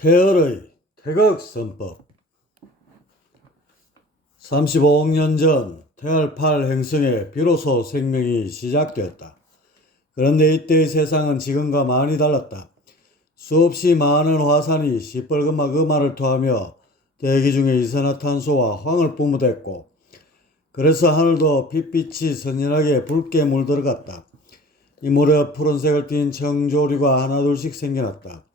태열의 태극선법. 35억 년 전 태열 8 행성에 비로소 생명이 시작되었다. 그런데 이때의 세상은 지금과 많이 달랐다. 수없이 많은 화산이 시뻘건막 음화를 토하며 대기 중에 이산화탄소와 황을 뿜어댔고, 그래서 하늘도 빛빛이 선연하게 붉게 물들어갔다. 이 물에 푸른색을 띤 청조류가 하나둘씩 생겨났다.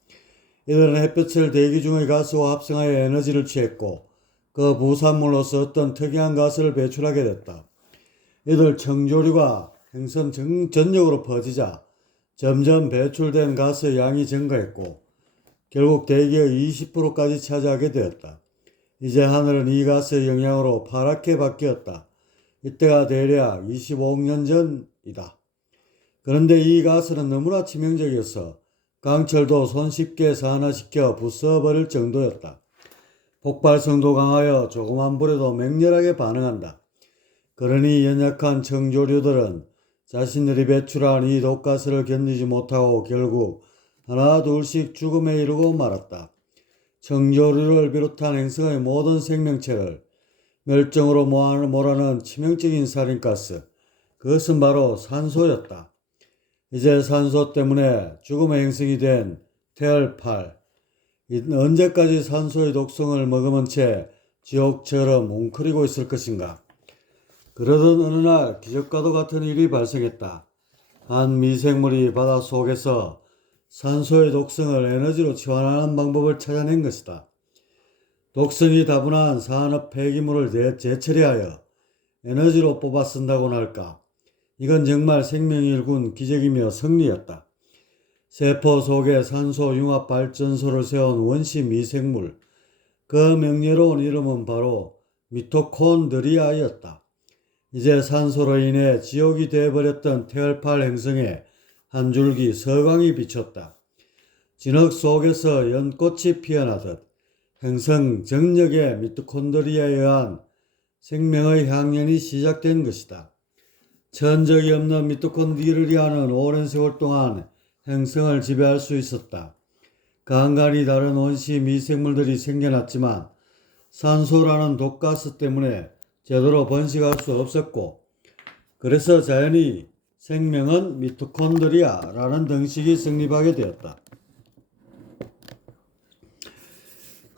이들은 햇볕을 대기 중의 가스와 합성하여 에너지를 취했고, 그 부산물로서 어떤 특이한 가스를 배출하게 됐다. 이들 청조류가 행성 전역으로 퍼지자 점점 배출된 가스의 양이 증가했고, 결국 대기의 20%까지 차지하게 되었다. 이제 하늘은 이 가스의 영향으로 파랗게 바뀌었다. 이때가 대략 25억 년 전이다. 그런데 이 가스는 너무나 치명적이어서 강철도 손쉽게 산화시켜 부숴버릴 정도였다. 폭발성도 강하여 조그만 불에도 맹렬하게 반응한다. 그러니 연약한 청조류들은 자신들이 배출한 이 독가스를 견디지 못하고 결국 하나 둘씩 죽음에 이르고 말았다. 청조류를 비롯한 행성의 모든 생명체를 멸종으로 몰아넣은 치명적인 살인가스, 그것은 바로 산소였다. 이제 산소 때문에 죽음의 행성이 된 태열 8. 언제까지 산소의 독성을 머금은 채 지옥처럼 웅크리고 있을 것인가? 그러던 어느 날 기적과도 같은 일이 발생했다. 한 미생물이 바닷속에서 산소의 독성을 에너지로 치환하는 방법을 찾아낸 것이다. 독성이 다분한 산업 폐기물을 재처리하여 에너지로 뽑아 쓴다고나 할까? 이건 정말 생명이 일군 기적이며 승리였다. 세포 속에 산소 융합 발전소를 세운 원시 미생물, 그 명예로운 이름은 바로 미토콘드리아였다. 이제 산소로 인해 지옥이 되어버렸던 태열 8 행성에 한 줄기 서광이 비쳤다. 진흙 속에서 연꽃이 피어나듯 행성 정력의 미토콘드리아에 의한 생명의 향연이 시작된 것이다. 천적이 없는 미토콘드리아는 오랜 세월 동안 행성을 지배할 수 있었다. 간간히 다른 원시 미생물들이 생겨났지만 산소라는 독가스 때문에 제대로 번식할 수 없었고, 그래서 자연히 생명은 미토콘드리아라는 등식이 성립하게 되었다.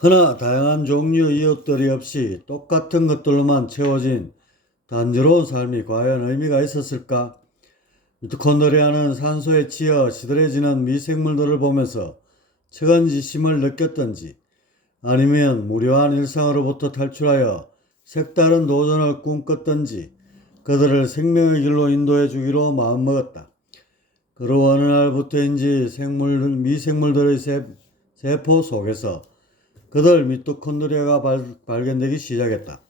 허나 다양한 종류의 이웃들이 없이 똑같은 것들로만 채워진 단조로운 삶이 과연 의미가 있었을까? 미토콘드리아는 산소에 치여 시들해지는 미생물들을 보면서 측은지심을 느꼈던지, 아니면 무료한 일상으로부터 탈출하여 색다른 도전을 꿈꿨던지 그들을 생명의 길로 인도해 주기로 마음먹었다. 그로 어느 날부터인지 미생물들의 세포 속에서 그들 미토콘드리아가 발견되기 시작했다.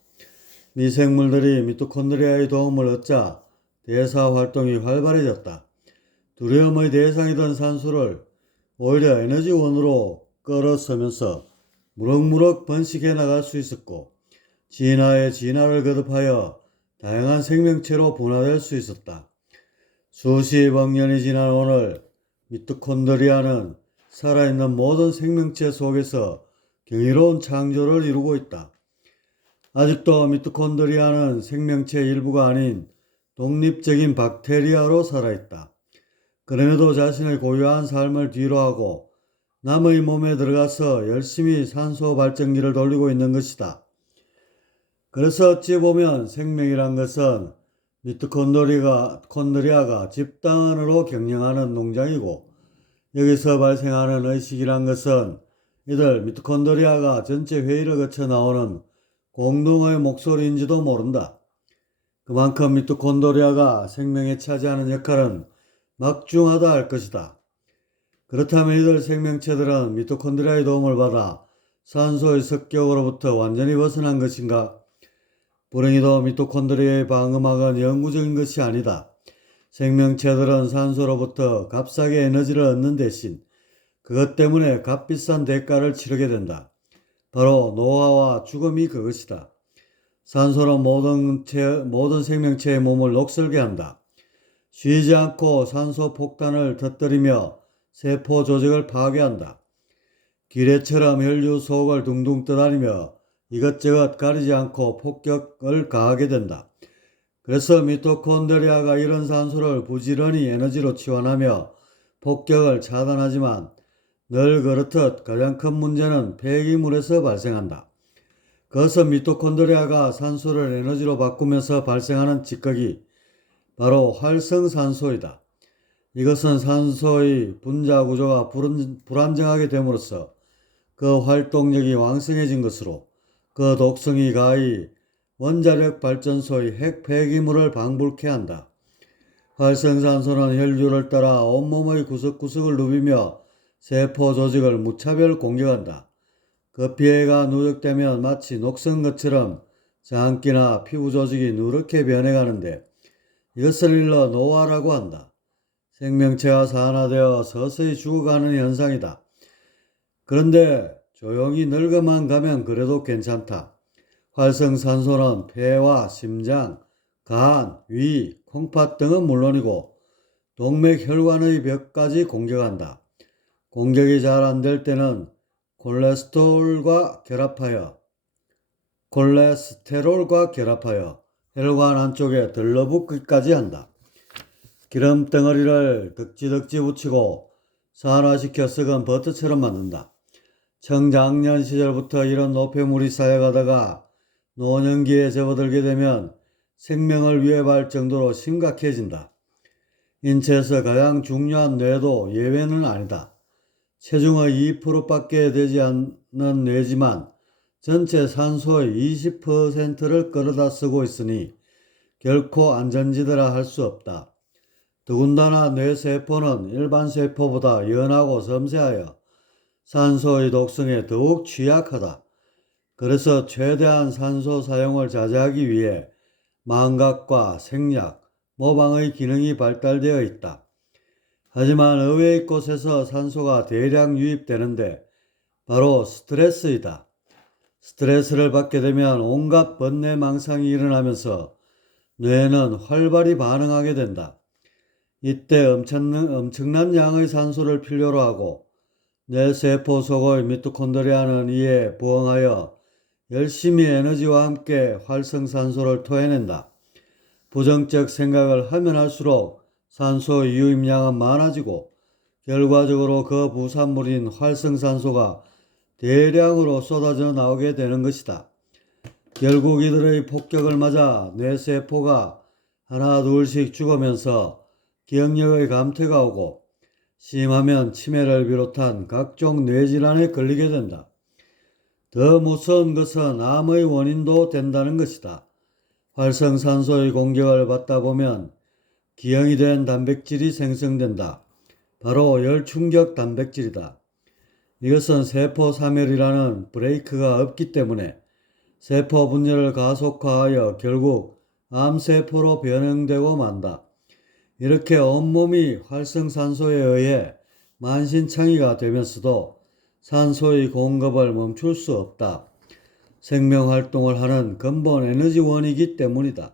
미생물들이 미토콘드리아의 도움을 얻자 대사 활동이 활발해졌다. 두려움의 대상이던 산소를 오히려 에너지원으로 끌어서면서 무럭무럭 번식해 나갈 수 있었고, 진화에 진화를 거듭하여 다양한 생명체로 분화될 수 있었다. 수십억 년이 지난 오늘 미토콘드리아는 살아있는 모든 생명체 속에서 경이로운 창조를 이루고 있다. 아직도 미토콘드리아는 생명체 일부가 아닌 독립적인 박테리아로 살아있다. 그럼에도 자신의 고유한 삶을 뒤로하고 남의 몸에 들어가서 열심히 산소 발전기를 돌리고 있는 것이다. 그래서 어찌 보면 생명이란 것은 미토콘드리아가 집단으로 경영하는 농장이고, 여기서 발생하는 의식이란 것은 이들 미토콘드리아가 전체 회의를 거쳐 나오는 공동의 목소리인지도 모른다. 그만큼 미토콘드리아가 생명에 차지하는 역할은 막중하다 할 것이다. 그렇다면 이들 생명체들은 미토콘드리아의 도움을 받아 산소의 습격으로부터 완전히 벗어난 것인가? 불행히도 미토콘드리아의 방음막은 영구적인 것이 아니다. 생명체들은 산소로부터 값싸게 에너지를 얻는 대신 그것 때문에 값비싼 대가를 치르게 된다. 바로 노화와 죽음이 그것이다. 산소는 모든 생명체의 몸을 녹슬게 한다. 쉬지 않고 산소 폭탄을 터뜨리며 세포 조직을 파괴한다. 기뢰처럼 혈류 속을 둥둥 떠다니며 이것저것 가리지 않고 폭격을 가하게 된다. 그래서 미토콘드리아가 이런 산소를 부지런히 에너지로 치환하며 폭격을 차단하지만 늘 그렇듯 가장 큰 문제는 폐기물에서 발생한다. 그것은 미토콘드리아가 산소를 에너지로 바꾸면서 발생하는 찌꺼기, 바로 활성산소이다. 이것은 산소의 분자 구조가 불안정하게 됨으로써 그 활동력이 왕성해진 것으로 그 독성이 가히 원자력 발전소의 핵 폐기물을 방불케 한다. 활성산소는 혈류를 따라 온몸의 구석구석을 누비며 세포 조직을 무차별 공격한다. 그 피해가 누적되면 마치 녹슨 것처럼 장기나 피부 조직이 누렇게 변해가는데 이것을 일러 노화라고 한다. 생명체가 산화되어 서서히 죽어가는 현상이다. 그런데 조용히 늙어만 가면 그래도 괜찮다. 활성산소는 폐와 심장, 간, 위, 콩팥 등은 물론이고 동맥혈관의 벽까지 공격한다. 공격이 잘 안 될 때는 콜레스테롤과 결합하여 혈관 안쪽에 들러붙기까지 한다. 기름덩어리를 덕지덕지 붙이고 산화시켜 썩은 버터처럼 만든다. 청장년 시절부터 이런 노폐물이 쌓여가다가 노년기에 접어들게 되면 생명을 위협할 정도로 심각해진다. 인체에서 가장 중요한 뇌도 예외는 아니다. 체중의 2%밖에 되지 않는 뇌지만 전체 산소의 20%를 끌어다 쓰고 있으니 결코 안전지대라 할 수 없다. 더군다나 뇌세포는 일반 세포보다 연하고 섬세하여 산소의 독성에 더욱 취약하다. 그래서 최대한 산소 사용을 자제하기 위해 망각과 생략, 모방의 기능이 발달되어 있다. 하지만 의외의 곳에서 산소가 대량 유입되는데 바로 스트레스이다. 스트레스를 받게 되면 온갖 번뇌망상이 일어나면서 뇌는 활발히 반응하게 된다. 이때 엄청난 양의 산소를 필요로 하고 뇌세포 속의 미토콘드리아는 이에 부응하여 열심히 에너지와 함께 활성산소를 토해낸다. 부정적 생각을 하면 할수록 산소 유입량은 많아지고 결과적으로 그 부산물인 활성산소가 대량으로 쏟아져 나오게 되는 것이다. 결국 이들의 폭격을 맞아 뇌세포가 하나 둘씩 죽으면서 기억력의 감퇴가 오고 심하면 치매를 비롯한 각종 뇌질환에 걸리게 된다. 더 무서운 것은 암의 원인도 된다는 것이다. 활성산소의 공격을 받다 보면 기형이 된 단백질이 생성된다. 바로 열충격 단백질이다. 이것은 세포사멸이라는 브레이크가 없기 때문에 세포 분열을 가속화하여 결국 암세포로 변형되고 만다. 이렇게 온몸이 활성산소에 의해 만신창이가 되면서도 산소의 공급을 멈출 수 없다. 생명활동을 하는 근본 에너지원이기 때문이다.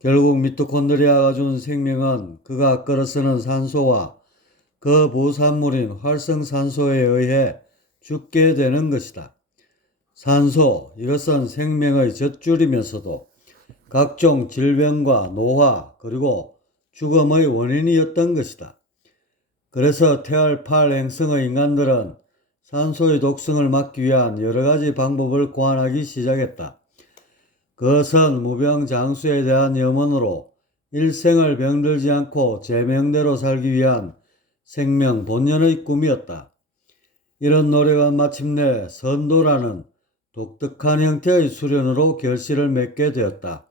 결국 미토콘드리아가 준 생명은 그가 끌어쓰는 산소와 그 부산물인 활성산소에 의해 죽게 되는 것이다. 산소, 이것은 생명의 젖줄이면서도 각종 질병과 노화 그리고 죽음의 원인이었던 것이다. 그래서 태알8 행성의 인간들은 산소의 독성을 막기 위한 여러 가지 방법을 고안하기 시작했다. 그것은 무병장수에 대한 염원으로 일생을 병들지 않고 제명대로 살기 위한 생명 본연의 꿈이었다. 이런 노력은 마침내 선도라는 독특한 형태의 수련으로 결실을 맺게 되었다.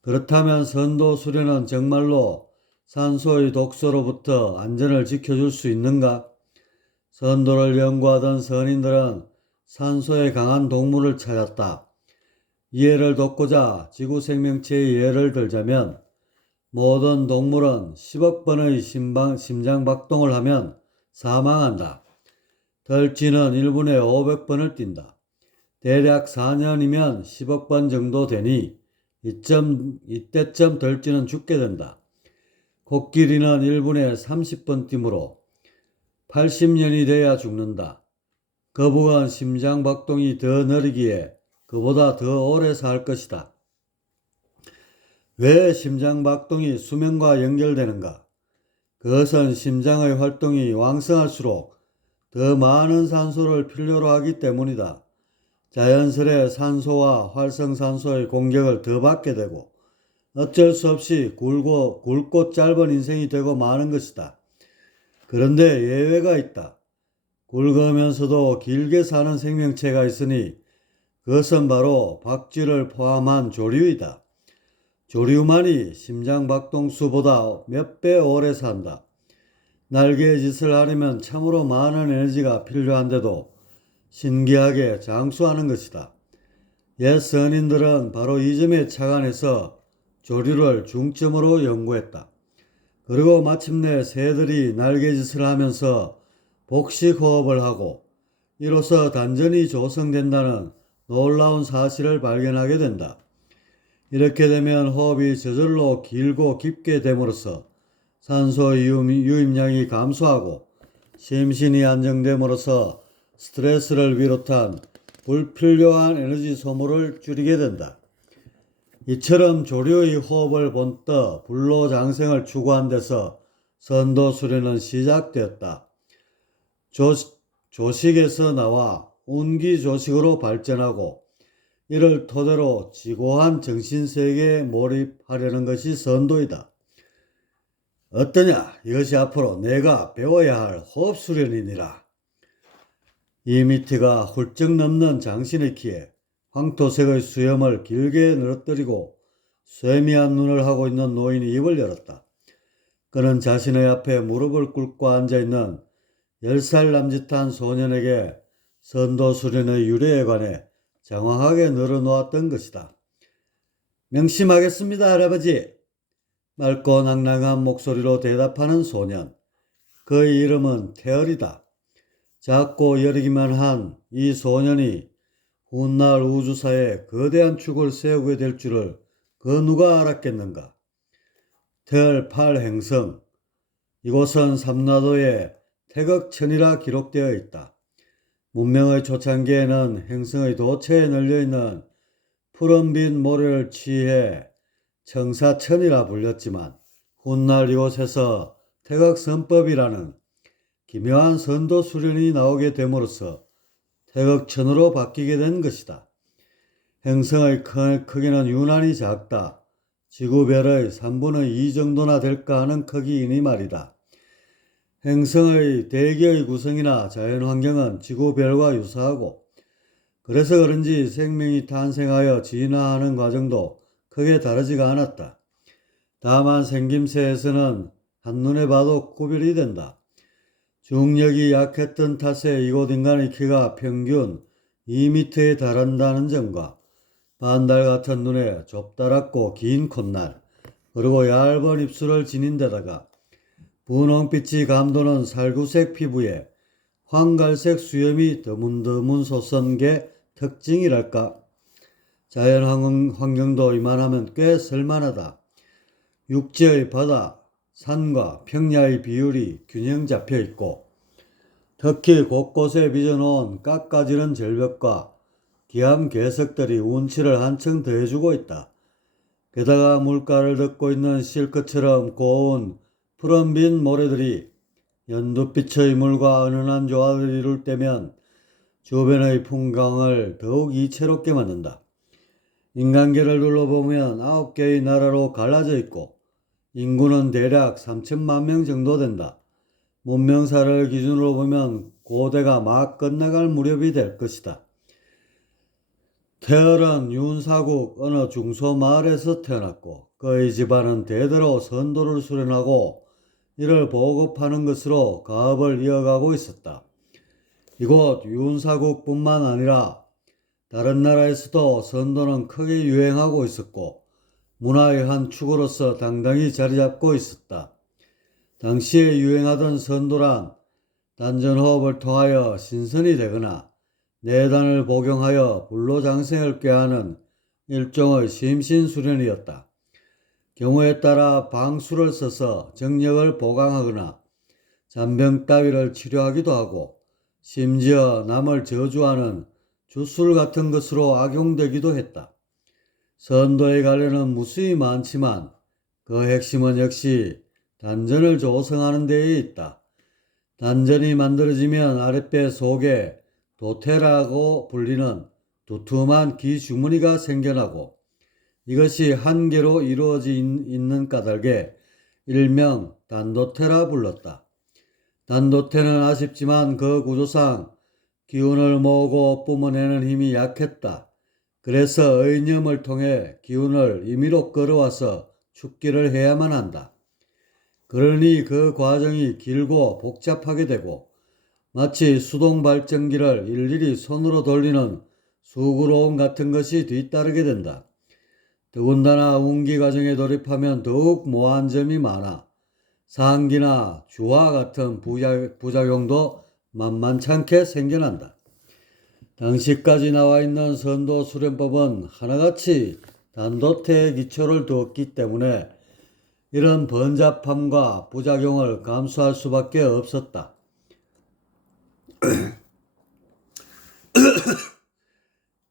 그렇다면 선도 수련은 정말로 산소의 독소로부터 안전을 지켜줄 수 있는가? 선도를 연구하던 선인들은 산소에 강한 동물을 찾았다. 이해를 돕고자 지구 생명체의 예를 들자면 모든 동물은 10억 번의 심장 박동을 하면 사망한다. 덜쥐는 1분에 500번을 뛴다. 대략 4년이면 10억 번 정도 되니 이때쯤 덜쥐는 죽게 된다. 코끼리는 1분에 30번 뛰므로 80년이 돼야 죽는다. 거북은 심장박동이 더 느리기에 그보다 더 오래 살 것이다. 왜 심장박동이 수면과 연결되는가? 그것은 심장의 활동이 왕성할수록 더 많은 산소를 필요로 하기 때문이다. 자연스레 산소와 활성산소의 공격을 더 받게 되고 어쩔 수 없이 굵고 짧은 인생이 되고 마는 것이다. 그런데 예외가 있다. 굵으면서도 길게 사는 생명체가 있으니 그것은 바로 박쥐를 포함한 조류이다. 조류만이 심장박동수보다 몇 배 오래 산다. 날개의 짓을 하려면 참으로 많은 에너지가 필요한데도 신기하게 장수하는 것이다. 옛 선인들은 바로 이 점에 착안해서 조류를 중점으로 연구했다. 그리고 마침내 새들이 날개짓을 하면서 복식호흡을 하고 이로써 단전이 조성된다는 놀라운 사실을 발견하게 된다. 이렇게 되면 호흡이 저절로 길고 깊게 됨으로써 산소 유입량이 감소하고 심신이 안정됨으로써 스트레스를 비롯한 불필요한 에너지 소모를 줄이게 된다. 이처럼 조류의 호흡을 본떠 불로장생을 추구한 데서 선도 수련은 시작되었다. 조식에서 나와 운기조식으로 발전하고 이를 토대로 지고한 정신세계에 몰입하려는 것이 선도이다. 어떠냐? 이것이 앞으로 내가 배워야 할 호흡수련이니라. 이 미티가 훌쩍 넘는 장신의 키에 황토색의 수염을 길게 늘어뜨리고 쇠미한 눈을 하고 있는 노인이 입을 열었다. 그는 자신의 앞에 무릎을 꿇고 앉아있는 10살 남짓한 소년에게 선도수련의 유래에 관해 장황하게 늘어놓았던 것이다. 명심하겠습니다, 할아버지. 맑고 낭낭한 목소리로 대답하는 소년. 그의 이름은 테얼이다. 작고 여리기만 한 이 소년이 훗날 우주사에 거대한 축을 세우게 될 줄을 그 누가 알았겠는가. 테얼 8행성. 이곳은 삼라도의 태극천이라 기록되어 있다. 문명의 초창기에는 행성의 도처에 널려있는 푸른빛 모래를 취해 청사천이라 불렸지만 훗날 이곳에서 태극선법이라는 기묘한 선도 수련이 나오게 됨으로써 태극천으로 바뀌게 된 것이다. 행성의 크기는 유난히 작다. 지구별의 3분의 2 정도나 될까 하는 크기이니 말이다. 행성의 대기의 구성이나 자연환경은 지구별과 유사하고 그래서 그런지 생명이 탄생하여 진화하는 과정도 크게 다르지가 않았다. 다만 생김새에서는 한눈에 봐도 구별이 된다. 중력이 약했던 탓에 이곳 인간의 키가 평균 2m에 달한다는 점과 반달 같은 눈에 좁다랗고 긴 콧날 그리고 얇은 입술을 지닌 데다가 분홍빛이 감도는 살구색 피부에 황갈색 수염이 드문드문 솟은 게 특징이랄까. 자연 환경도 이만하면 꽤 쓸만하다. 육지의 바다, 산과 평야의 비율이 균형 잡혀 있고 특히 곳곳에 빚어놓은 깎아지른 절벽과 기암 괴석들이 운치를 한층 더해주고 있다. 게다가 물가를 덮고 있는 실크처럼 고운 푸른빛 모래들이 연두빛의 물과 은은한 조화를 이룰 때면 주변의 풍광을 더욱 이채롭게 만든다. 인간계를 둘러보면 9개의 나라로 갈라져 있고 인구는 대략 3천만 명 정도 된다. 문명사를 기준으로 보면 고대가 막 끝나갈 무렵이 될 것이다. 테얼은 윤사국 어느 중소마을에서 태어났고 그의 집안은 대대로 선도를 수련하고 이를 보급하는 것으로 가업을 이어가고 있었다. 이곳 윤사국뿐만 아니라 다른 나라에서도 선도는 크게 유행하고 있었고 문화의 한 축으로서 당당히 자리잡고 있었다. 당시에 유행하던 선도란 단전호흡을 통하여 신선이 되거나 내단을 복용하여 불로장생을 꾀하는 일종의 심신수련이었다. 경우에 따라 방수를 써서 정력을 보강하거나 잔병 따위를 치료하기도 하고 심지어 남을 저주하는 주술 같은 것으로 악용되기도 했다. 선도에 관련은 무수히 많지만 그 핵심은 역시 단전을 조성하는 데에 있다. 단전이 만들어지면 아랫배 속에 도태라고 불리는 두툼한 기주머니가 생겨나고 이것이 한 개로 이루어져 있는 까닭에 일명 단도태라 불렀다. 단도태는 아쉽지만 그 구조상 기운을 모으고 뿜어내는 힘이 약했다. 그래서 의념을 통해 기운을 임의로 끌어와서 축기를 해야만 한다. 그러니 그 과정이 길고 복잡하게 되고 마치 수동 발전기를 일일이 손으로 돌리는 수구로움 같은 것이 뒤따르게 된다. 더군다나 운기 과정에 돌입하면 더욱 모호한 점이 많아 상기나 주화 같은 부작용도 만만찮게 생겨난다. 당시까지 나와 있는 선도 수련법은 하나같이 단도태의 기초를 두었기 때문에 이런 번잡함과 부작용을 감수할 수밖에 없었다.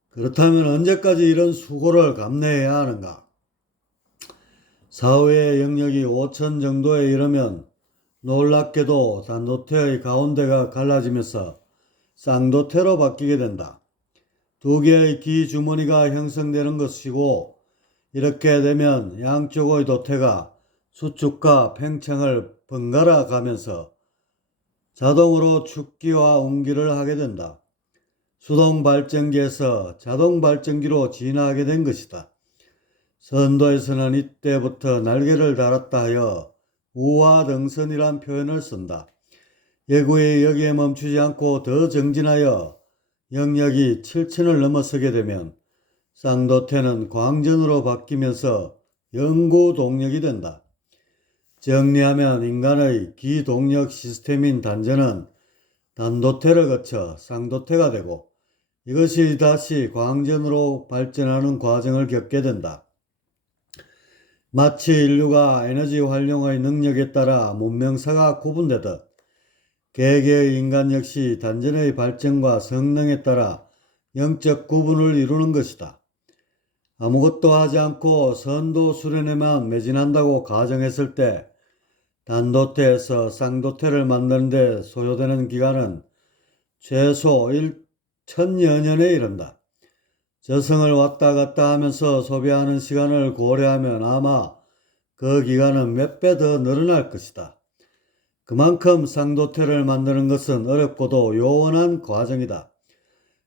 그렇다면 언제까지 이런 수고를 감내해야 하는가? 사후의 영역이 5천 정도에 이르면 놀랍게도 단도태의 가운데가 갈라지면서 쌍도태로 바뀌게 된다. 두 개의 기주머니가 형성되는 것이고 이렇게 되면 양쪽의 도태가 수축과 팽창을 번갈아 가면서 자동으로 축기와 운기를 하게 된다. 수동 발전기에서 자동 발전기로 진화하게 된 것이다. 선도에서는 이때부터 날개를 달았다 하여 우화등선이란 표현을 쓴다. 예구에 여기에 멈추지 않고 더 정진하여 영역이 7천을 넘어서게 되면 쌍도태는 광전으로 바뀌면서 영구동력이 된다. 정리하면 인간의 기동력 시스템인 단전은 단도태를 거쳐 쌍도태가 되고 이것이 다시 광전으로 발전하는 과정을 겪게 된다. 마치 인류가 에너지 활용의 능력에 따라 문명사가 구분되듯 개개의 인간 역시 단전의 발전과 성능에 따라 영적 구분을 이루는 것이다. 아무것도 하지 않고 선도 수련에만 매진한다고 가정했을 때 단도태에서 쌍도태를 만드는 데 소요되는 기간은 최소 1천여 년에 이른다. 저승을 왔다 갔다 하면서 소비하는 시간을 고려하면 아마 그 기간은 몇 배 더 늘어날 것이다. 그만큼 쌍도태를 만드는 것은 어렵고도 요원한 과정이다.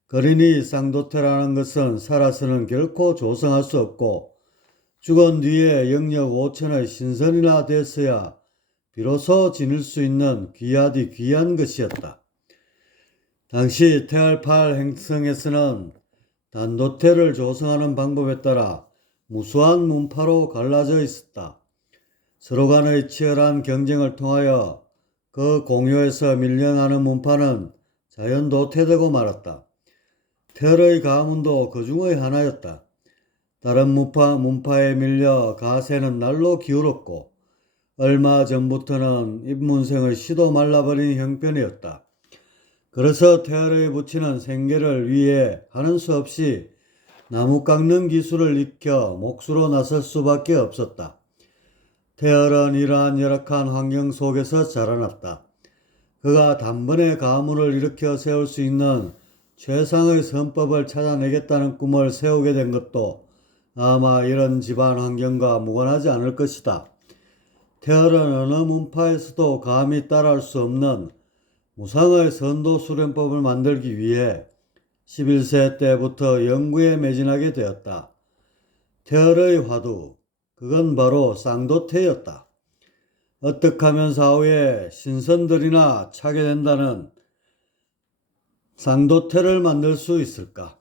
그러니 쌍도태라는 것은 살아서는 결코 조성할 수 없고 죽은 뒤에 영역 5천의 신선이나 됐어야 비로소 지닐 수 있는 귀하디 귀한 것이었다. 당시 태알팔 행성에서는 단도태를 조성하는 방법에 따라 무수한 문파로 갈라져 있었다. 서로 간의 치열한 경쟁을 통하여 그 공효에서 밀려나는 문파는 자연 도태되고 말았다. 태열의 가문도 그 중의 하나였다. 다른 문파에 밀려 가세는 날로 기울었고 얼마 전부터는 입문생의 씨도 말라버린 형편이었다. 그래서 태열의 부친은 생계를 위해 하는 수 없이 나무 깎는 기술을 익혀 몫으로 나설 수밖에 없었다. 태열은 이러한 열악한 환경 속에서 자라났다. 그가 단번에 가문을 일으켜 세울 수 있는 최상의 선법을 찾아내겠다는 꿈을 세우게 된 것도 아마 이런 집안 환경과 무관하지 않을 것이다. 태열은 어느 문파에서도 감히 따라할 수 없는 무상의 선도 수련법을 만들기 위해 11세 때부터 연구에 매진하게 되었다. 태열의 화두, 그건 바로 쌍도태였다. 어떻게 하면 사후에 신선들이나 차게 된다는 쌍도태를 만들 수 있을까?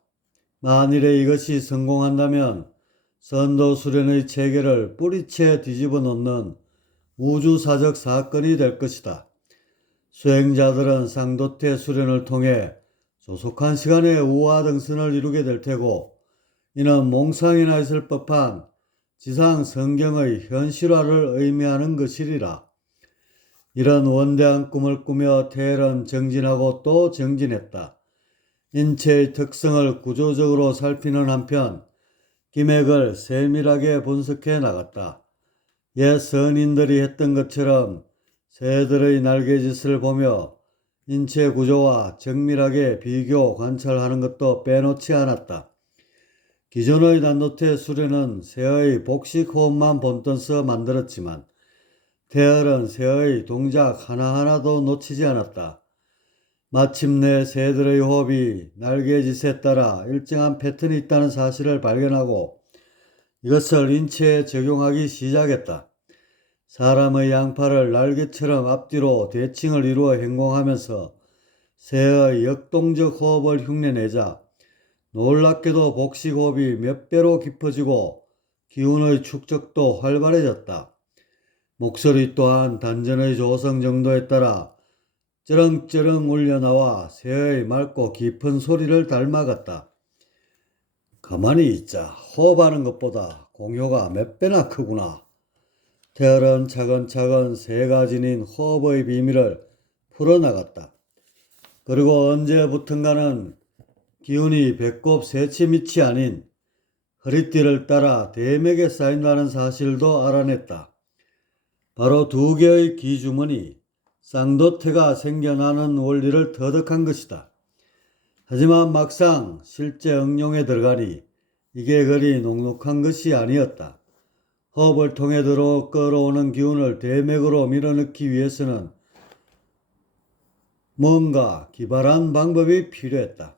만일에 이것이 성공한다면 선도 수련의 체계를 뿌리채 뒤집어 놓는 우주사적 사건이 될 것이다. 수행자들은 쌍도태 수련을 통해 조속한 시간에 우화등선을 이루게 될 테고 이는 몽상이나 있을 법한 지상 성경의 현실화를 의미하는 것이리라. 이런 원대한 꿈을 꾸며 태엘은 정진하고 또 정진했다. 인체의 특성을 구조적으로 살피는 한편 기맥을 세밀하게 분석해 나갔다. 옛 선인들이 했던 것처럼 새들의 날개짓을 보며 인체 구조와 정밀하게 비교 관찰하는 것도 빼놓지 않았다. 기존의 단도태 수련은 새의 복식 호흡만 본떠서 만들었지만 태열은 새의 동작 하나하나도 놓치지 않았다. 마침내 새들의 호흡이 날개짓에 따라 일정한 패턴이 있다는 사실을 발견하고 이것을 인체에 적용하기 시작했다. 사람의 양팔을 날개처럼 앞뒤로 대칭을 이루어 행동하면서 새의 역동적 호흡을 흉내내자 놀랍게도 복식호흡이 몇 배로 깊어지고 기운의 축적도 활발해졌다. 목소리 또한 단전의 조성 정도에 따라 쩌렁쩌렁 울려나와 새의 맑고 깊은 소리를 닮아갔다. 가만히 있자. 호흡하는 것보다 공효가 몇 배나 크구나. 태열은 차근차근 새가 지닌 호흡의 비밀을 풀어나갔다. 그리고 언제부턴가는 기운이 배꼽 새치 밑이 아닌 허리띠를 따라 대맥에 쌓인다는 사실도 알아냈다. 바로 두 개의 기주머니, 쌍도태가 생겨나는 원리를 터득한 것이다. 하지만 막상 실제 응용에 들어가니 이게 그리 녹록한 것이 아니었다. 호흡을 통해 끌어오는 기운을 대맥으로 밀어넣기 위해서는 뭔가 기발한 방법이 필요했다.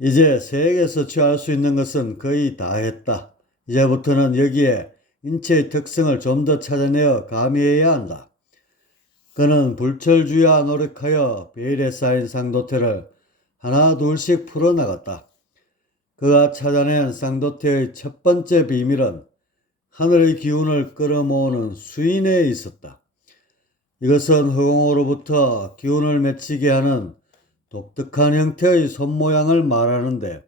이제 새에게서 취할 수 있는 것은 거의 다 했다. 이제부터는 여기에 인체의 특성을 좀 더 찾아내어 가미해야 한다. 그는 불철주야 노력하여 베일에 쌓인 쌍도태를 하나 둘씩 풀어나갔다. 그가 찾아낸 쌍도태의 첫 번째 비밀은 하늘의 기운을 끌어모으는 수인에 있었다. 이것은 허공으로부터 기운을 맺히게 하는 독특한 형태의 손모양을 말하는데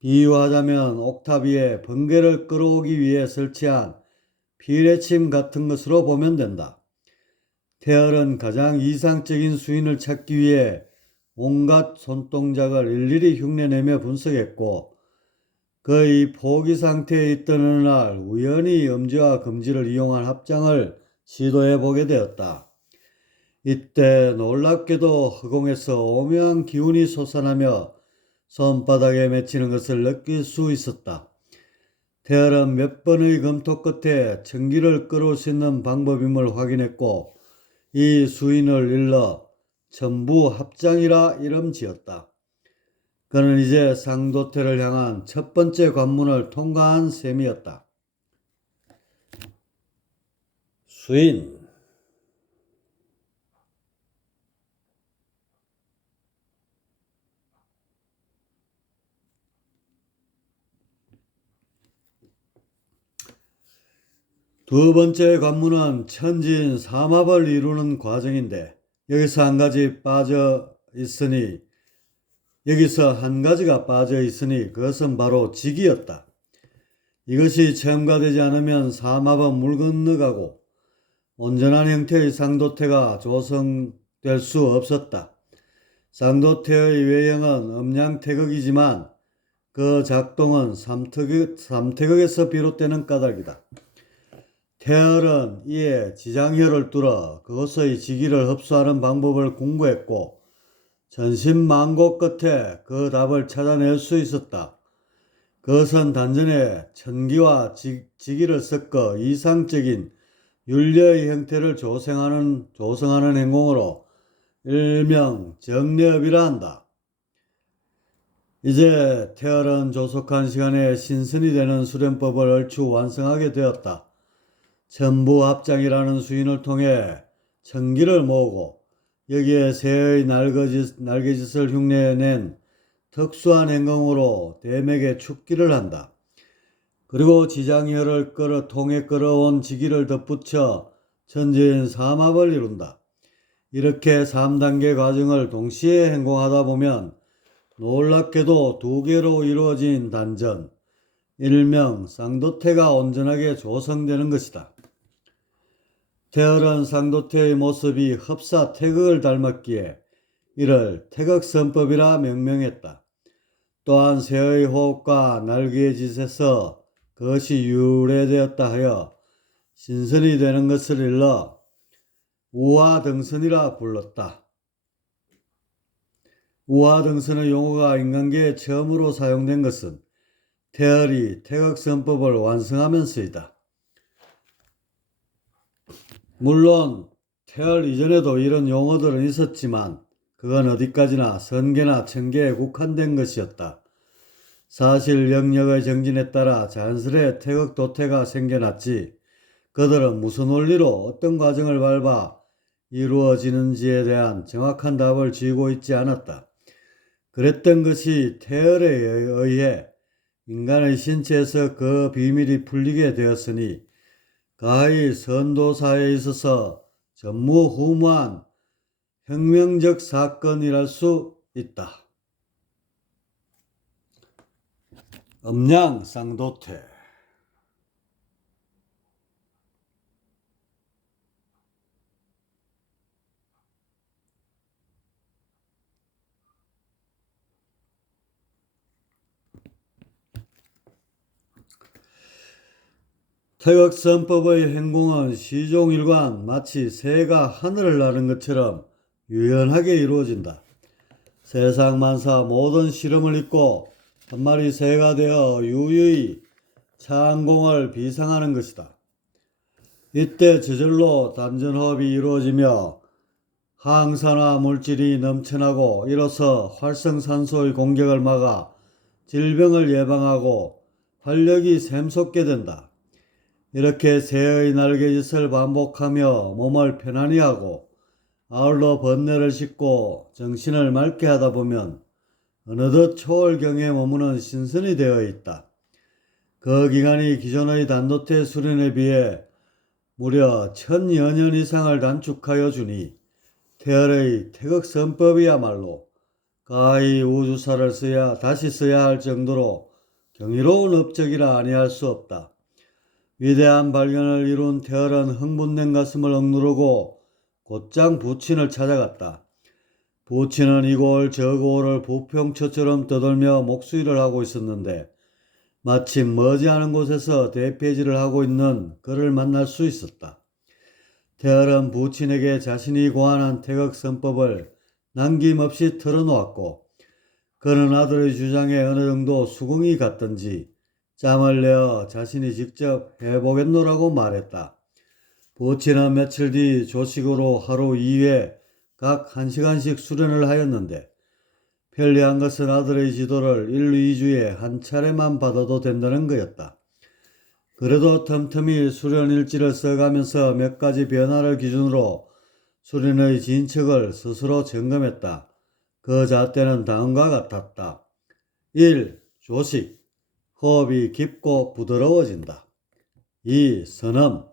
비유하자면 옥탑 위에 번개를 끌어오기 위해 설치한 피레침 같은 것으로 보면 된다. 태열은 가장 이상적인 수인을 찾기 위해 온갖 손동작을 일일이 흉내내며 분석했고 그의 포기 상태에 있던 어느 날 우연히 엄지와 검지를 이용한 합장을 시도해 보게 되었다. 이때 놀랍게도 허공에서 오묘한 기운이 솟아나며 손바닥에 맺히는 것을 느낄 수 있었다. 태열은 몇 번의 검토 끝에 전기를 끌어올 수 있는 방법임을 확인했고 이 수인을 일러 전부 합장이라 이름 지었다. 그는 이제 쌍도태를 향한 첫 번째 관문을 통과한 셈이었다. 수인. 두 번째 관문은 천진 삼합을 이루는 과정인데 여기서 한 가지가 빠져 있으니 그것은 바로 직이었다. 이것이 첨가되지 않으면 삼합은 물 건너가고 온전한 형태의 쌍도태가 조성될 수 없었다. 쌍도태의 외형은 음양태극이지만 그 작동은 삼태극에서 비롯되는 까닭이다. 태열은 이에 지장혈을 뚫어 그것의 지기를 흡수하는 방법을 공부했고 전신만고 끝에 그 답을 찾아낼 수 있었다. 그것은 단전에 천기와 지기를 섞어 이상적인 율려의 형태를 조성하는 행동으로 일명 정례업이라 한다. 이제 태열은 조속한 시간에 신선이 되는 수련법을 얼추 완성하게 되었다. 전부 합장이라는 수인을 통해 천기를 모으고 여기에 새의 날개짓을 흉내낸 특수한 행동으로 대맥에 축기를 한다. 그리고 지장혈을 통해 끌어온 지기를 덧붙여 천진 삼합을 이룬다. 이렇게 3단계 과정을 동시에 행동하다 보면 놀랍게도 두 개로 이루어진 단전, 일명 쌍도태가 온전하게 조성되는 것이다. 태어난 상도태의 모습이 흡사 태극을 닮았기에 이를 태극선법이라 명명했다. 또한 새의 호흡과 날개의 짓에서 그것이 유래되었다 하여 신선이 되는 것을 일러 우화등선이라 불렀다. 우화등선의 용어가 인간계에 처음으로 사용된 것은 태열이 태극선법을 완성하면서이다. 물론 태열 이전에도 이런 용어들은 있었지만 그건 어디까지나 선계나 청계에 국한된 것이었다. 사실 영역의 정진에 따라 자연스레 태극 도태가 생겨났지 그들은 무슨 원리로 어떤 과정을 밟아 이루어지는지에 대한 정확한 답을 쥐고 있지 않았다. 그랬던 것이 태열에 의해 인간의 신체에서 그 비밀이 풀리게 되었으니 가히 선도사에 있어서 전무후무한 혁명적 사건이랄 수 있다. 음양쌍도태. 태극선법의 행공은 시종일관 마치 새가 하늘을 나는 것처럼 유연하게 이루어진다. 세상 만사 모든 실험을 잊고 한 마리 새가 되어 유유히 창공을 비상하는 것이다. 이때 저절로 단전호흡이 이루어지며 항산화 물질이 넘쳐나고 이로써 활성산소의 공격을 막아 질병을 예방하고 활력이 샘솟게 된다. 이렇게 새의 날개짓을 반복하며 몸을 편안히 하고 아울러 번뇌를 싣고 정신을 맑게 하다 보면 어느덧 초월경에 머무는 신선이 되어 있다. 그 기간이 기존의 단도태 수련에 비해 무려 1000여년 이상을 단축하여 주니 태열의 태극선법이야말로 가히 우주사를 다시 써야 할 정도로 경이로운 업적이라 아니할 수 없다. 위대한 발견을 이룬 태열은 흥분된 가슴을 억누르고 곧장 부친을 찾아갔다. 부친은 이골 저골을 부평초처럼 떠돌며 목수일을 하고 있었는데 마침 머지않은 곳에서 대폐질을 하고 있는 그를 만날 수 있었다. 태열은 부친에게 자신이 고안한 태극선법을 남김없이 털어놓았고 그는 아들의 주장에 어느 정도 수긍이 갔던지 짬을 내어 자신이 직접 해보겠노라고 말했다. 부친은 며칠 뒤 조식으로 하루 2회 각 1시간씩 수련을 하였는데 편리한 것은 아들의 지도를 1, 2주에 한 차례만 받아도 된다는 거였다. 그래도 틈틈이 수련 일지를 써가면서 몇 가지 변화를 기준으로 수련의 진척을 스스로 점검했다. 그 잣대는 다음과 같았다. 1. 조식. 호흡이 깊고 부드러워진다. 2. 선음.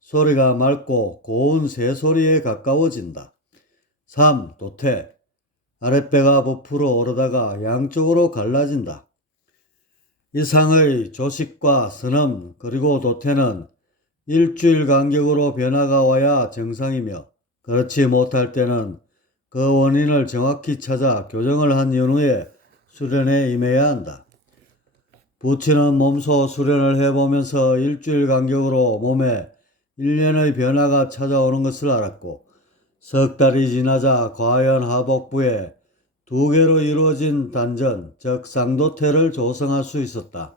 소리가 맑고 고운 새소리에 가까워진다. 3. 도태. 아랫배가 부풀어 오르다가 양쪽으로 갈라진다. 이상의 조식과 선음 그리고 도태는 일주일 간격으로 변화가 와야 정상이며 그렇지 못할 때는 그 원인을 정확히 찾아 교정을 한 연후에 수련에 임해야 한다. 부친은 몸소 수련을 해보면서 일주일 간격으로 몸에 1년의 변화가 찾아오는 것을 알았고 석 달이 지나자 과연 하복부에 2개로 이루어진 단전, 즉 쌍도태를 조성할 수 있었다.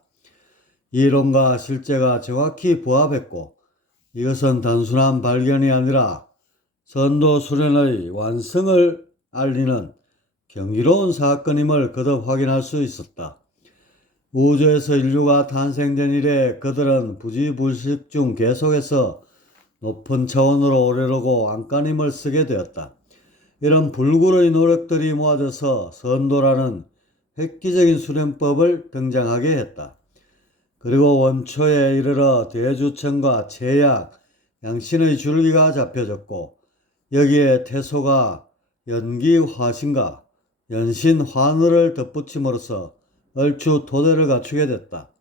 이론과 실제가 정확히 부합했고 이것은 단순한 발견이 아니라 선도 수련의 완성을 알리는 경이로운 사건임을 거듭 확인할 수 있었다. 우주에서 인류가 탄생된 이래 그들은 부지불식 중 계속해서 높은 차원으로 오르려고 안간힘을 쓰게 되었다. 이런 불굴의 노력들이 모아져서 선도라는 획기적인 수련법을 등장하게 했다. 그리고 원초에 이르러 대주천과 제약, 양신의 줄기가 잡혀졌고 여기에 태소가 연기화신과 연신환을 덧붙임으로써 얼추 토대를 갖추게 됐다.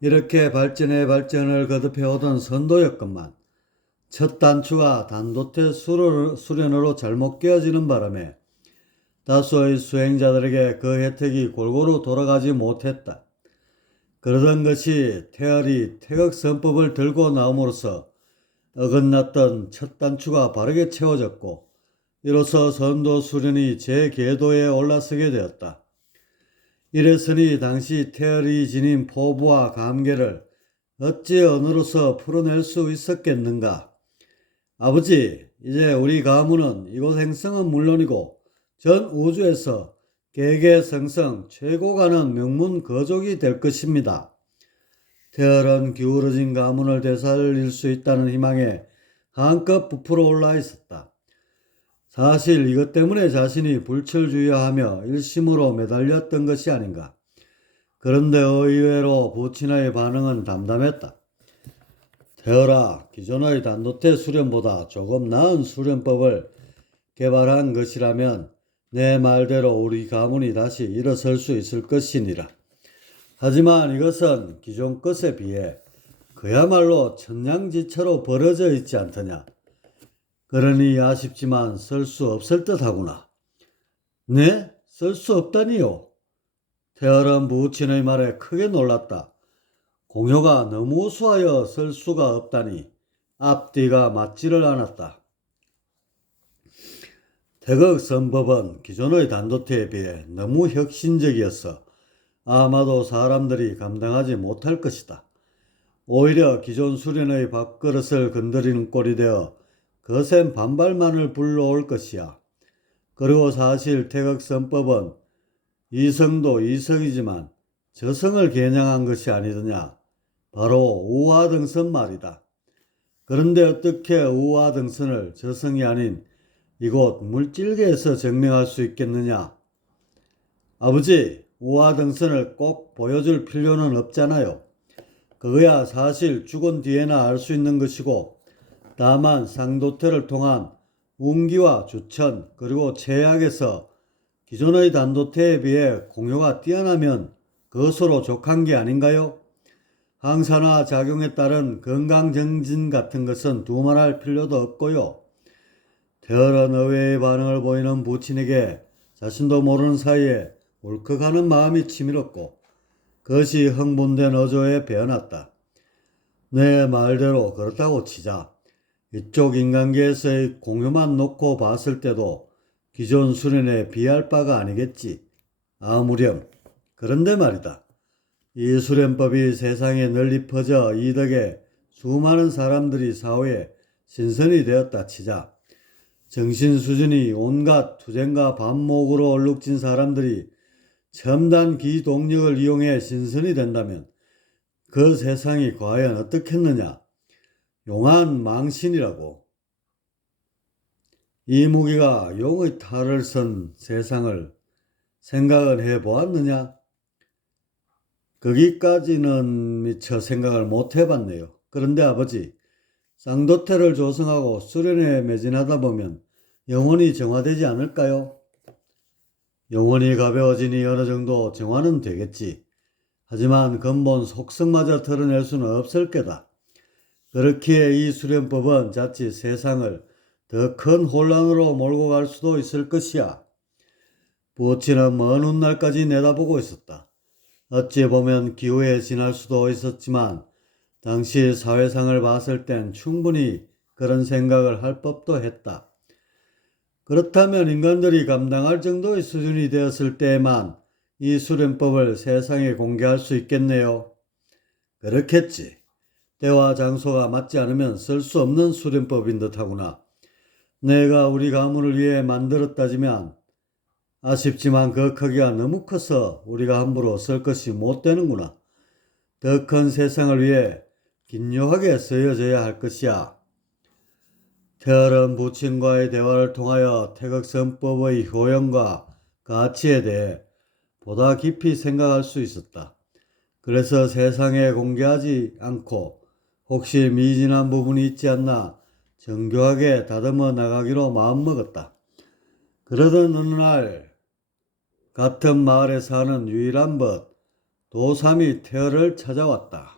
이렇게 발전에 발전을 거듭해오던 선도였건만 첫 단추가 단도태 수련으로 잘못 끼어지는 바람에 다수의 수행자들에게 그 혜택이 골고루 돌아가지 못했다. 그러던 것이 태열이 태극선법을 들고 나옴으로써 어긋났던 첫 단추가 바르게 채워졌고 이로써 선도 수련이 제궤도에 올라서게 되었다. 이랬으니 당시 태열이 지닌 포부와 감개를 어찌 언어로서 풀어낼 수 있었겠는가? 아버지, 이제 우리 가문은 이곳 행성은 물론이고 전 우주에서 개개성성 최고가는 명문 거족이 될 것입니다. 태열은 기울어진 가문을 되살릴 수 있다는 희망에 한껏 부풀어 올라 있었다. 사실 이것 때문에 자신이 불철주야하며 일심으로 매달렸던 것이 아닌가. 그런데 의외로 부친의 반응은 담담했다. 태열아, 기존의 단도태 수련보다 조금 나은 수련법을 개발한 것이라면 내 말대로 우리 가문이 다시 일어설 수 있을 것이니라. 하지만 이것은 기존 것에 비해 그야말로 천냥지처로 벌어져 있지 않더냐. 그러니 아쉽지만 쓸 수 없을 듯하구나. 네? 쓸 수 없다니요? 태열은 부친의 말에 크게 놀랐다. 공효가 너무 우수하여 쓸 수가 없다니 앞뒤가 맞지를 않았다. 태극선법은 기존의 단도태에 비해 너무 혁신적이어서 아마도 사람들이 감당하지 못할 것이다. 오히려 기존 수련의 밥그릇을 건드리는 꼴이 되어 거센 반발만을 불러올 것이야. 그리고 사실 태극선법은 이성도 이성이지만 저성을 겨냥한 것이 아니더냐. 바로 우화등선 말이다. 그런데 어떻게 우화등선을 저성이 아닌 이곳 물질계에서 증명할 수 있겠느냐? 아버지, 우화등선을 꼭 보여줄 필요는 없잖아요. 그거야 사실 죽은 뒤에나 알 수 있는 것이고 다만 상도태를 통한 운기와 주천 그리고 체약에서 기존의 단도태에 비해 공효가 뛰어나면 그것으로 족한 게 아닌가요? 항산화 작용에 따른 건강정진 같은 것은 두말할 필요도 없고요. 태열은 의외의 반응을 보이는 부친에게 자신도 모르는 사이에 울컥하는 마음이 치밀었고 그것이 흥분된 어조에 배어났다. 내 말대로 그렇다고 치자. 이쪽 인간계에서의 공효만 놓고 봤을 때도 기존 수련에 비할 바가 아니겠지. 아무렴. 그런데 말이다. 이 수련법이 세상에 널리 퍼져 이 덕에 수많은 사람들이 사후에 신선이 되었다 치자. 정신 수준이 온갖 투쟁과 반목으로 얼룩진 사람들이 첨단 기동력을 이용해 신선이 된다면 그 세상이 과연 어떻겠느냐. 용한 망신이라고. 이 무기가 용의 탈을 선 세상을 생각은 해보았느냐? 거기까지는 미처 생각을 못 해봤네요. 그런데 아버지, 쌍도태를 조성하고 수련에 매진하다 보면 영혼이 정화되지 않을까요? 영혼이 가벼워지니 어느 정도 정화는 되겠지. 하지만 근본 속성마저 드러낼 수는 없을 게다. 그렇기에 이 수련법은 자칫 세상을 더 큰 혼란으로 몰고 갈 수도 있을 것이야. 부친은 먼 훗날까지 내다보고 있었다. 어찌 보면 기후에 지날 수도 있었지만 당시 사회상을 봤을 땐 충분히 그런 생각을 할 법도 했다. 그렇다면 인간들이 감당할 정도의 수준이 되었을 때에만 이 수련법을 세상에 공개할 수 있겠네요. 그렇겠지. 때와 장소가 맞지 않으면 쓸 수 없는 수련법인 듯하구나. 내가 우리 가문을 위해 만들었다지만 아쉽지만 그 크기가 너무 커서 우리가 함부로 쓸 것이 못 되는구나. 더 큰 세상을 위해 긴요하게 쓰여져야 할 것이야. 태열은 부친과의 대화를 통하여 태극선법의 효용과 가치에 대해 보다 깊이 생각할 수 있었다. 그래서 세상에 공개하지 않고 혹시 미진한 부분이 있지 않나 정교하게 다듬어 나가기로 마음먹었다. 그러던 어느 날 같은 마을에 사는 유일한 벗 도삼이 태열을 찾아왔다.